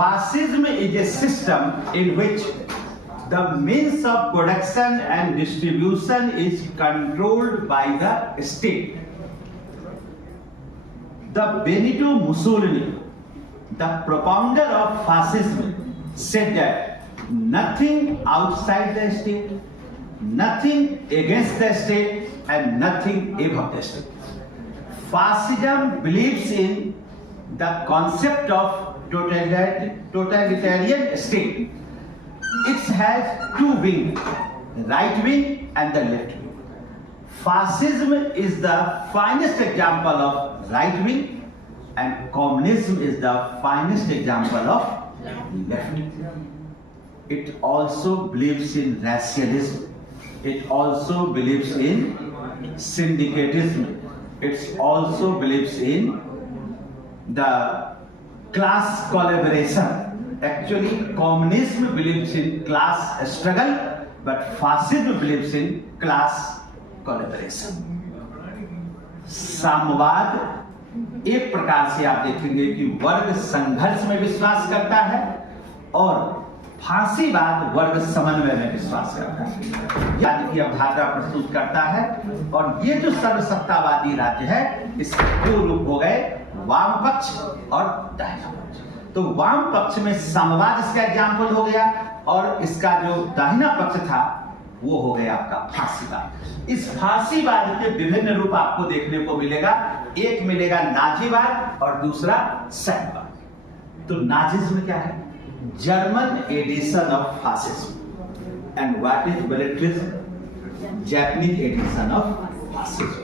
fascism is a system in which the means of production and distribution is controlled by the state. The Benito Mussolini, the propounder of fascism, said that nothing outside the state, nothing against the state, and nothing above the state. Fascism believes in the concept of totalitarian state. It has two wings, right wing and the left wing. Fascism is the finest example of right wing, and communism is the finest example of left wing. It also believes in racialism. It also believes in syndicatism. It also believes in the class collaboration. Actually, communism believes in class struggle, but fascism believes in class collaboration. साम्यवाद एक प्रकार से आप देखेंगे कि वर्ग संघर्ष में विश्वास करता है, और फांसीवाद वर्ग समन्वय में विश्वास करता है, राज्य की अवधारणा प्रस्तुत करता है। और ये जो सर्वसत्तावादी राज्य है, इसके दो रूप हो गए, वाम पक्ष और दाहिना पक्ष। तो वाम पक्ष में साम्यवाद इसका एग्जाम्पल हो गया, और इसका जो दाहिना पक्ष था वो हो गया आपका फांसीवाद। इस फांसीवाद के विभिन्न रूप आपको देखने को मिलेगा। एक मिलेगा नाजीवाद और दूसरा साम्यवाद। तो नाजिज्म क्या है? German edition of fascism. And what is militarism? Japanese edition of fascism.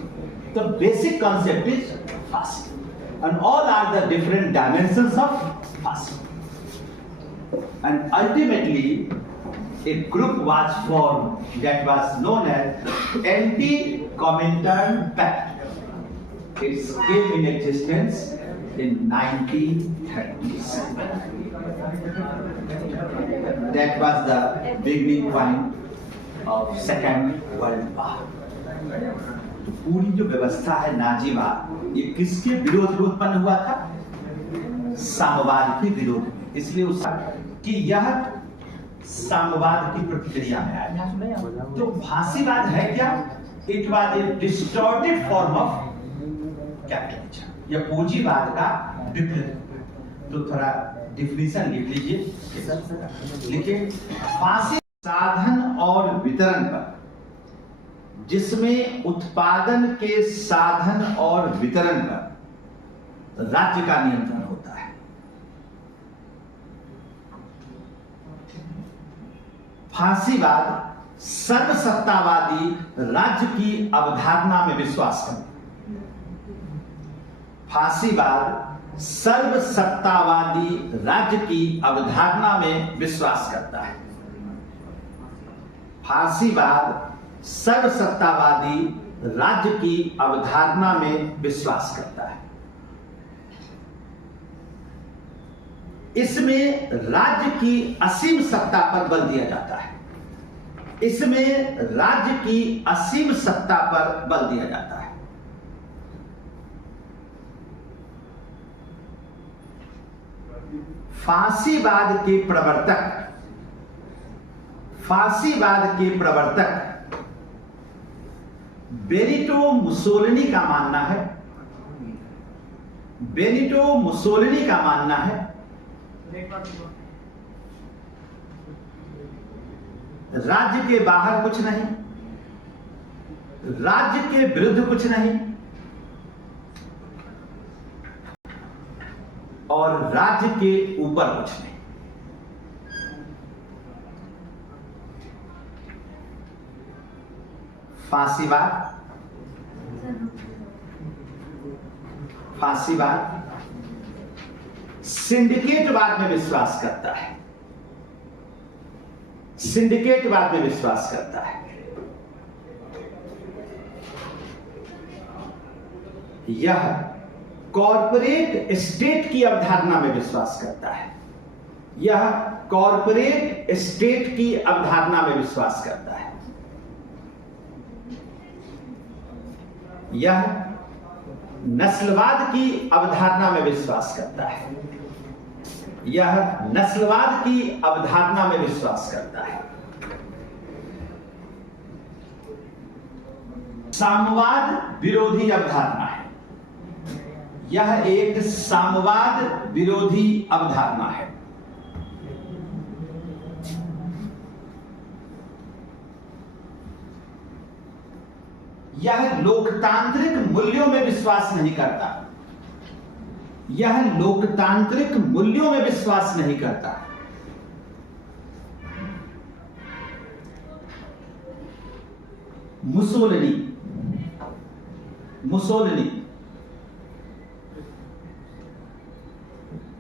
The basic concept is fascism, and all are the different dimensions of fascism. And ultimately, a group was formed that was known as Anti-Comintern Pact. It came in existence in 1937. That was the beginning point of Second World War. पूरी जो व्यवस्था है नाजीवाद, ये किसके विरोध में उत्पन्न हुआ था? साम्यवाद के विरोध में। इसलिए उस कि यह साम्यवाद की प्रतिक्रिया में आया। तो फांसीवाद है क्या? It was a distorted form of capitalism, यह पूंजीवाद का विपरीत। तो थोड़ा डिफिनीशन लिख लीजिए। लिखिए, फांसी साधन और वितरण पर, जिसमें उत्पादन के साधन और वितरण पर राज्य का नियंत्रण होता है। फांसीवाद सर्वसत्तावादी राज्य की अवधारणा में विश्वास करता है। फांसीवाद सर्वसत्तावादी राज्य की अवधारणा में विश्वास करता है। फांसीवाद सर्वसत्तावादी राज्य की अवधारणा में विश्वास करता है। इसमें राज्य की असीम सत्ता पर बल दिया जाता है। इसमें राज्य की असीम सत्ता पर बल दिया जाता है। फांसीवाद के प्रवर्तक बेनिटो मुसोलिनी का मानना है, राज्य के बाहर कुछ नहीं, राज्य के विरुद्ध कुछ नहीं, और राज्य के ऊपर कुछ नहीं। फांसीवाद सिंडिकेटवाद में विश्वास करता है। यह कॉर्पोरेट स्टेट की अवधारणा में विश्वास करता है। यह नस्लवाद की अवधारणा में विश्वास करता है। यह नस्लवाद की अवधारणा में विश्वास करता है। साम्यवाद विरोधी अवधारणा है। यह एक साम्यवाद विरोधी अवधारणा है। यह लोकतांत्रिक मूल्यों में विश्वास नहीं करता। यह लोकतांत्रिक मूल्यों में विश्वास नहीं करता। मुसोलिनी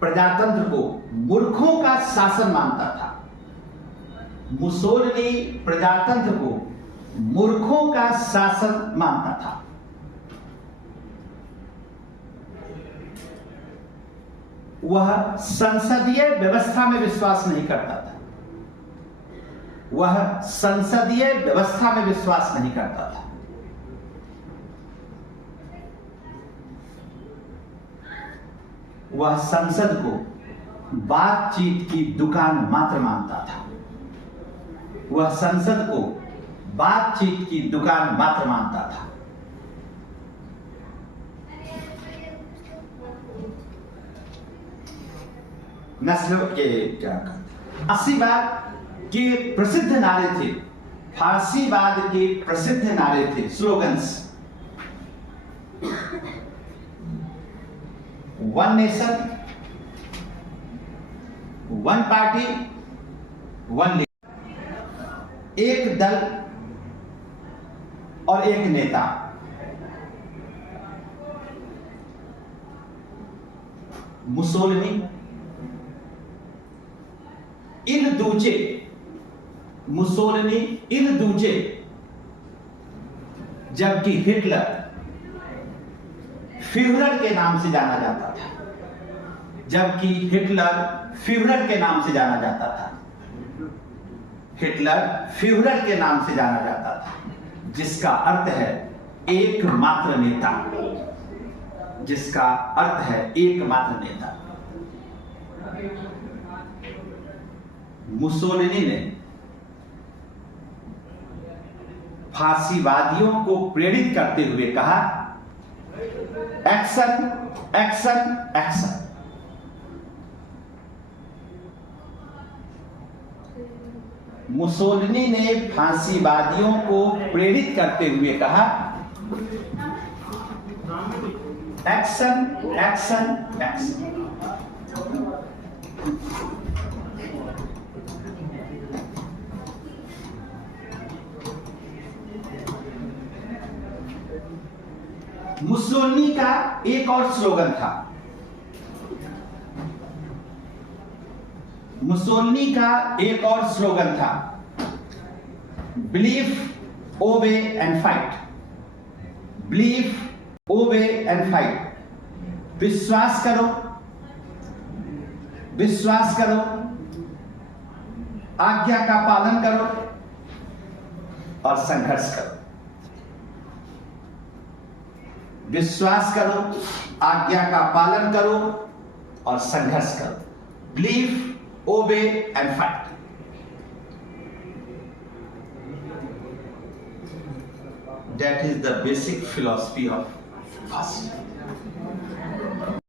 प्रजातंत्र को मूर्खों का शासन मानता था। मुसोलिनी प्रजातंत्र को मूर्खों का शासन मानता था। वह संसदीय व्यवस्था में विश्वास नहीं करता था। वह संसदीय व्यवस्था में विश्वास नहीं करता था। वह संसद को बातचीत की दुकान मात्र मानता था। वह संसद को बातचीत की दुकान मात्र मानता था। नस्ल के क्या कहते, फांसीवाद के प्रसिद्ध नारे थे। फांसीवाद के प्रसिद्ध नारे थे, slogans. One nation, one party, one leader. एक दल और एक नेता। मुसोलिनी इन दूजे, मुसोलिनी इन दूजे, जबकि हिटलर फ्यूहरर के नाम से जाना जाता था। जबकि हिटलर फ्यूहरर के नाम से जाना जाता था। हिटलर फ्यूहरर के नाम से जाना जाता था, जिसका अर्थ है एकमात्र नेता। जिसका अर्थ है एकमात्र नेता। मुसोलिनी ने फांसीवादियों को प्रेरित करते हुए कहा, एक्शन, एक्शन, एक्शन। मुसोलिनी ने फांसीवादियों को प्रेरित करते हुए कहा, एक्शन, एक्शन, एक्शन। मुसोलिनी का एक और स्लोगन था। मुसोलिनी का एक और स्लोगन था, believe, obey and fight. Believe, obey and fight. विश्वास करो, विश्वास करो, आज्ञा का पालन करो और संघर्ष करो। विश्वास करो, आज्ञा का पालन करो और संघर्ष करो। Believe, obey and fight. That is the basic philosophy of fasting.